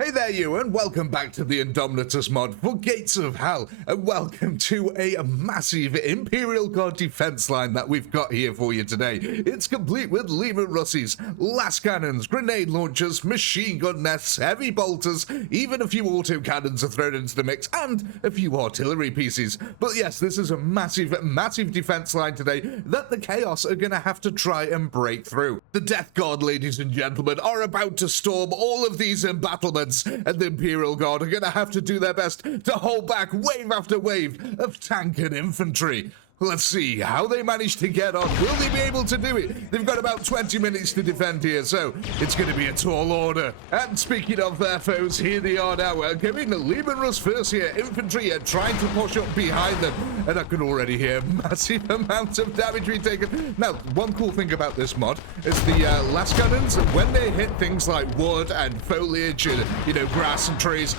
Hey there you, and welcome back to the Indomitus mod for Gates of Hell, and welcome to a massive Imperial Guard defense line that we've got here for you today. It's complete with Leman Russies, las cannons, grenade launchers, machine gun nests, heavy bolters, even a few autocannons are thrown into the mix, and a few artillery pieces. But yes, this is a massive defense line today that the Chaos are going to have to try and break through. The Death Guard, ladies and gentlemen, are about to storm all of these embattlements, and the Imperial Guard are going to have to do their best to hold back wave after wave of tank and infantry. Let's see how they manage to get on. Will they be able to do it? They've got about 20 minutes to defend here, so it's going to be a tall order. And speaking of their foes, here they are now. We're giving the Leman Russ first here. Infantry are trying to push up behind them, and I can already hear massive amounts of damage being taken. Now, one cool thing about this mod is the las cannons, when they hit things like wood and foliage and, grass and trees,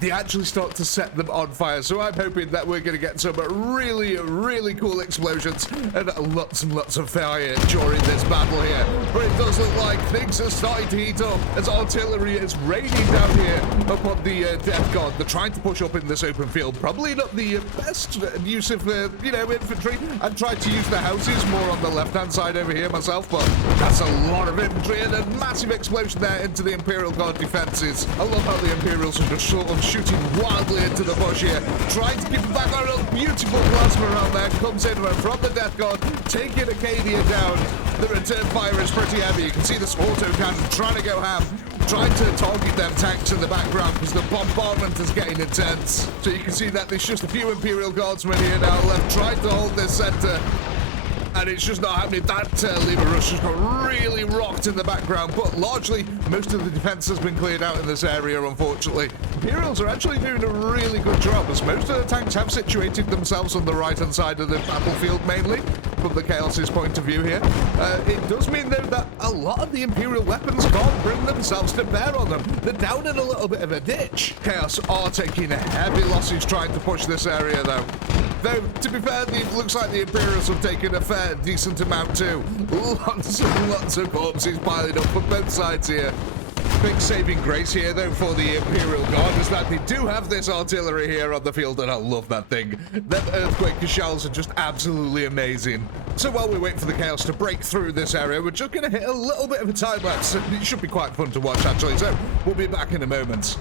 they actually start to set them on fire. So I'm hoping that we're going to get some really cool explosions and lots of fire during this battle here. But it does look like things are starting to heat up as artillery is raining down here upon the Death Guard. They're trying to push up in this open field. Probably not the best use of, infantry. I've tried to use the houses more on the left-hand side over here myself, but that's a lot of infantry and a massive explosion there into the Imperial Guard defenses. I love how the Imperials are just sort of shooting wildly into the bush here, trying to keep back. Our little beautiful plasma around there comes in from the Death Guard, taking a CADIAN down. The return fire is pretty heavy. You can see this autocannon trying to go ham, trying to target them tanks in the background because the bombardment is getting intense. So you can see that there's just a few Imperial Guardsmen here now left trying to hold this center. And it's just not happening. That Leman Russ just got really rocked in the background, but largely most of the defense has been cleared out in this area, unfortunately. Imperials are actually doing a really good job, as most of the tanks have situated themselves on the right-hand side of the battlefield, mainly, from the Chaos's point of view here. It does mean, though, that a lot of the Imperial weapons can't bring themselves to bear on them. They're down in a little bit of a ditch. Chaos are taking heavy losses trying to push this area, though. Though, to be fair, it looks like the Imperials have taken a fair, decent amount too. Lots of corpses piling up from both sides here. Big saving grace here, though, for the Imperial Guard is that they do have this artillery here on the field, and I love that thing. Them earthquake shells are just absolutely amazing. So while we wait for the Chaos to break through this area, we're just going to hit a little bit of a time lapse. It should be quite fun to watch, actually, so we'll be back in a moment.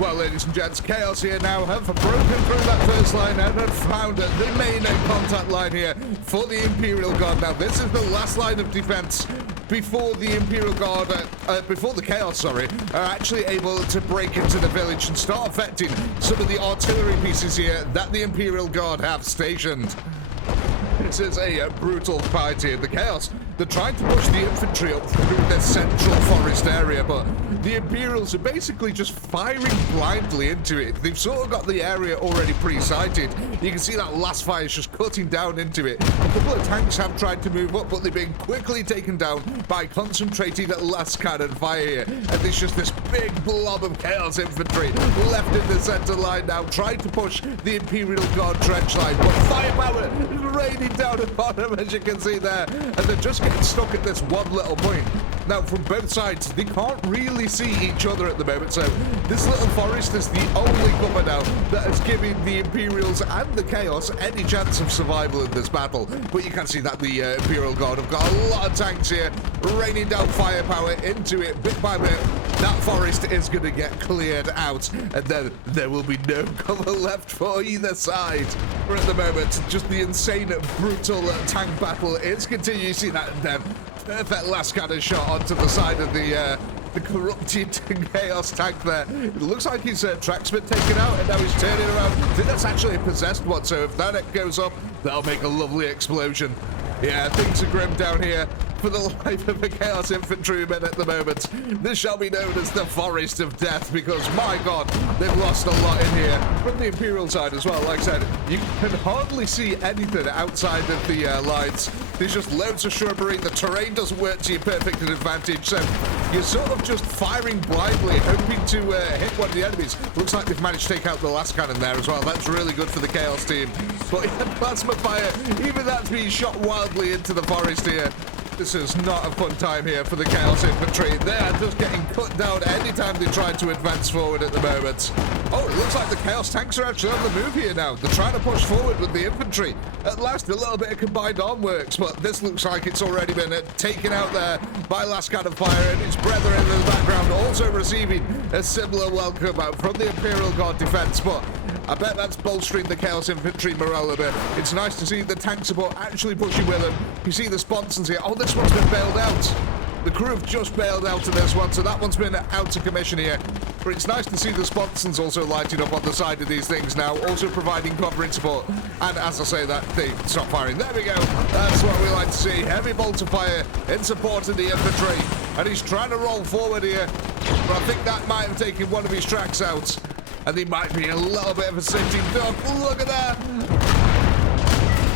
Well, ladies and gents, Chaos here now have broken through that first line and have found the main contact line here for the Imperial Guard. Now, this is the last line of defense before the Imperial Guard, before the Chaos, are actually able to break into the village and start affecting some of the artillery pieces here that the Imperial Guard have stationed. This is a brutal fight here. The Chaos, they're trying to push the infantry up through the central forest area, but the Imperials are basically just firing blindly into it. They've sort of got the area already pre-sighted. You can see that last fire is just cutting down into it. A couple of tanks have tried to move up, but they've been quickly taken down by concentrated las cannon fire here. And there's just this big blob of Chaos infantry left in the center line now, trying to push the Imperial Guard trench line. But firepower is raining down upon them, as you can see there. And they're just getting stuck at this one little point. Now, from both sides, they can't really see each other at the moment, so this little forest is the only cover now that is giving the Imperials and the Chaos any chance of survival in this battle. But you can see that the Imperial Guard have got a lot of tanks here, raining down firepower into it bit by bit. That forest is going to get cleared out, and then there will be no cover left for either side. For at the moment, just the insane, brutal tank battle is continuing. You see that perfect last cannon shot onto the side of the corrupted Chaos tank there. It looks like his track's been taken out, and now he's turning around. I think that's actually a possessed one, so if that goes up, that'll make a lovely explosion. Yeah, things are grim down here for the life of a Chaos Infantryman at the moment. This shall be known as the Forest of Death because, my god, they've lost a lot in here. From the Imperial side as well, like I said, you can hardly see anything outside of the lines. There's just loads of shrubbery. The terrain doesn't work to your perfect advantage, so you're sort of just firing blindly, hoping to hit one of the enemies. Looks like they've managed to take out the last cannon there as well. That's really good for the Chaos team. But plasma fire, even that's being shot wildly into the forest here. This is not a fun time here for the Chaos Infantry. They are just getting cut down anytime they try to advance forward at the moment. Oh, it looks like the Chaos tanks are actually on the move here now. They're trying to push forward with the infantry. At last, a little bit of combined arm works, but this looks like it's already been taken out there by last cannon fire, and his brethren in the background also receiving a similar welcome out from the Imperial Guard defense, but I bet that's bolstering the Chaos Infantry morale a bit. It's nice to see the tank support actually pushing with them. You see the sponsons here. Oh, this one's been bailed out. The crew have just bailed out of this one, so that one's been out of commission here. But it's nice to see the sponsons also lighting up on the side of these things now, also providing covering support. And as I say that, they stop firing. There we go. That's what we like to see. Heavy bolter fire in support of the infantry. And he's trying to roll forward here. But I think that might have taken one of his tracks out. And he might be a little bit of a sitting duck. Look at that.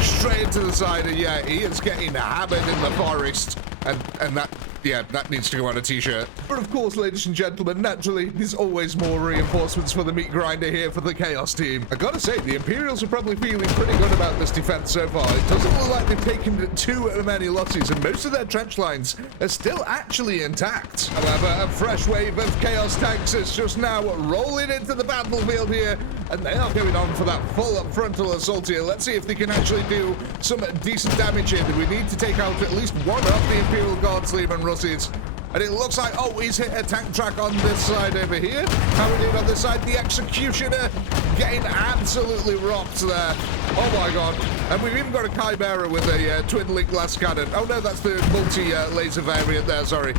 Straight into the side. And yeah, he is getting hammered in the forest. And that, yeah, that needs to go on a t-shirt. But of course, ladies and gentlemen, naturally, there's always more reinforcements for the meat grinder here for the Chaos team. I gotta say, the Imperials are probably feeling pretty good about this defense so far. It doesn't look like they've taken too many losses, and most of their trench lines are still actually intact. However, a fresh wave of Chaos tanks is just now rolling into the battlefield here, and they are going on for that full frontal assault here. Let's see if they can actually do some decent damage here. We need to take out at least one of the Imperial Guards, Liam and Russies. And it looks like, oh, he's hit a tank track on this side over here. How we did on this side, the Executioner getting absolutely rocked there. Oh my god. And we've even got a Chimera with a twin-link glass cannon. Oh no, that's the multi-laser variant there, sorry.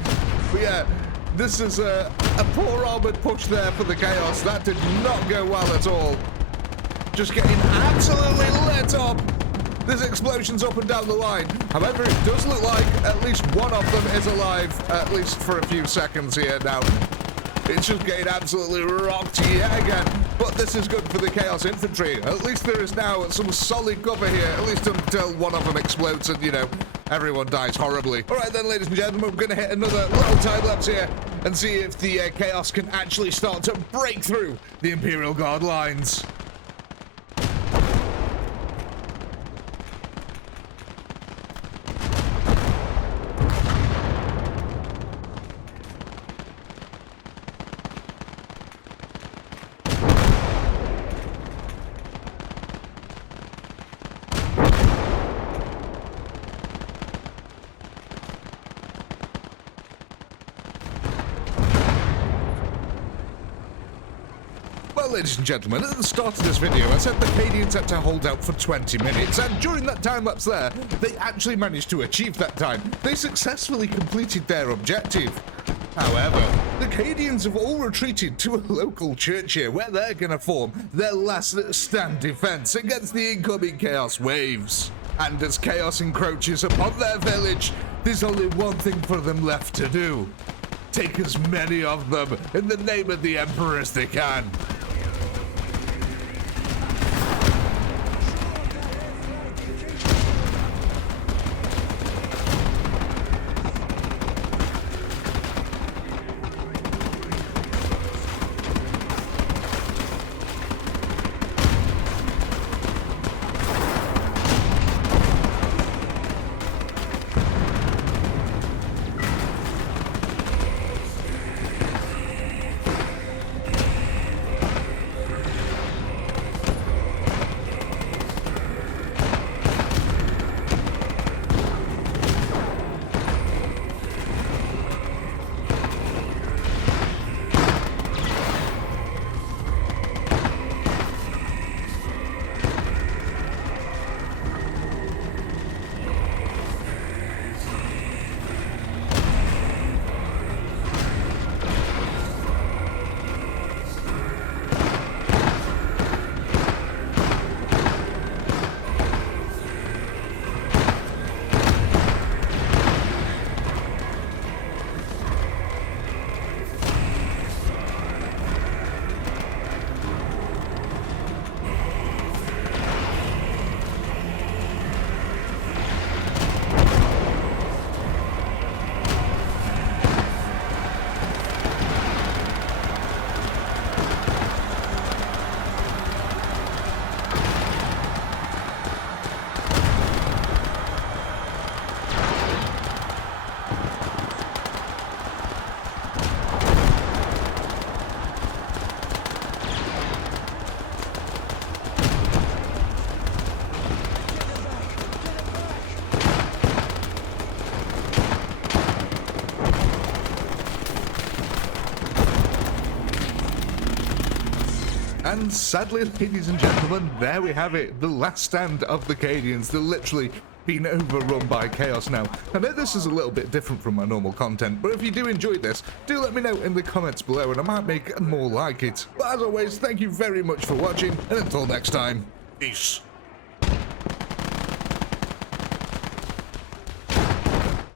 But yeah, this is a poor armored push there for the Chaos. That did not go well at all. Just getting absolutely lit up. There's explosions up and down the line. However, it does look like at least one of them is alive, at least for a few seconds here now. It's just getting absolutely rocked yet again. But this is good for the Chaos Infantry. At least there is now some solid cover here, at least until one of them explodes and, you know, everyone dies horribly. All right then, ladies and gentlemen, we're going to hit another little time-lapse here and see if the Chaos can actually start to break through the Imperial Guard lines. Well, ladies and gentlemen, at the start of this video, I said the CADIAN had to hold out for 20 minutes, and during that time-lapse there, they actually managed to achieve that time. They successfully completed their objective. However, the CADIANs have all retreated to a local church here, where they're going to form their last stand defense against the incoming Chaos waves. And as Chaos encroaches upon their village, there's only one thing for them left to do. Take as many of them in the name of the Emperor as they can. And sadly, ladies and gentlemen, there we have it. The last stand of the CADIANs. They're literally being overrun by chaos now. I know this is a little bit different from my normal content, but if you do enjoy this, do let me know in the comments below and I might make more like it. But as always, thank you very much for watching, and until next time, peace.